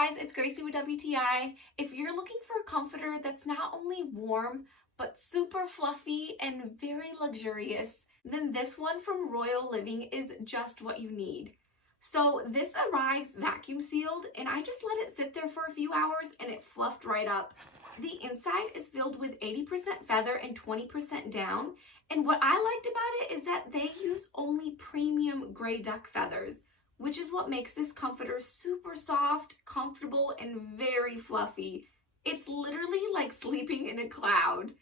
guys, it's Gracie with WTI. If you're looking for a comforter that's not only warm, but super fluffy and very luxurious, then this one from Royoliving is just what you need. So this arrives vacuum sealed, and I just let it sit there for a few hours and it fluffed right up. The inside is filled with 80% feather and 20% down, and what I liked about it is that they use only premium Greyduck feathers, which is what makes this comforter super soft, comfortable, and very fluffy. It's literally like sleeping in a cloud.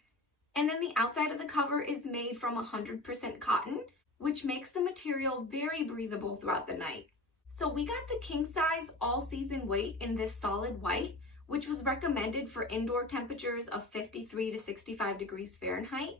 And then the outside of the cover is made from 100% cotton, which makes the material very breathable throughout the night. So we got the king size all season weight in this solid white, which was recommended for indoor temperatures of 53 to 65 degrees Fahrenheit.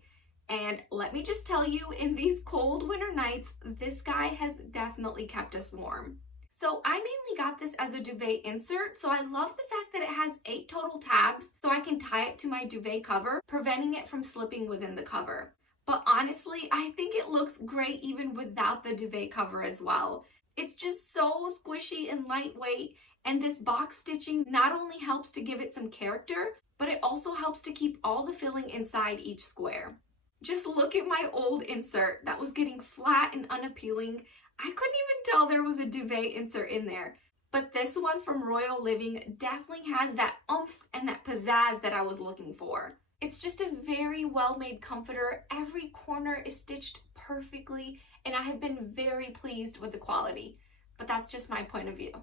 And let me just tell you, in these cold winter nights, this guy has definitely kept us warm. So I mainly got this as a duvet insert, so I love the fact that it has 8 total tabs, so I can tie it to my duvet cover, preventing it from slipping within the cover. But honestly, I think it looks great even without the duvet cover as well. It's just so squishy and lightweight, and this box stitching not only helps to give it some character, but it also helps to keep all the filling inside each square. Just look at my old insert that was getting flat and unappealing. I couldn't even tell there was a duvet insert in there. But this one from Royoliving definitely has that oomph and that pizzazz that I was looking for. It's just a very well-made comforter. Every corner is stitched perfectly, and I have been very pleased with the quality. But that's just my point of view.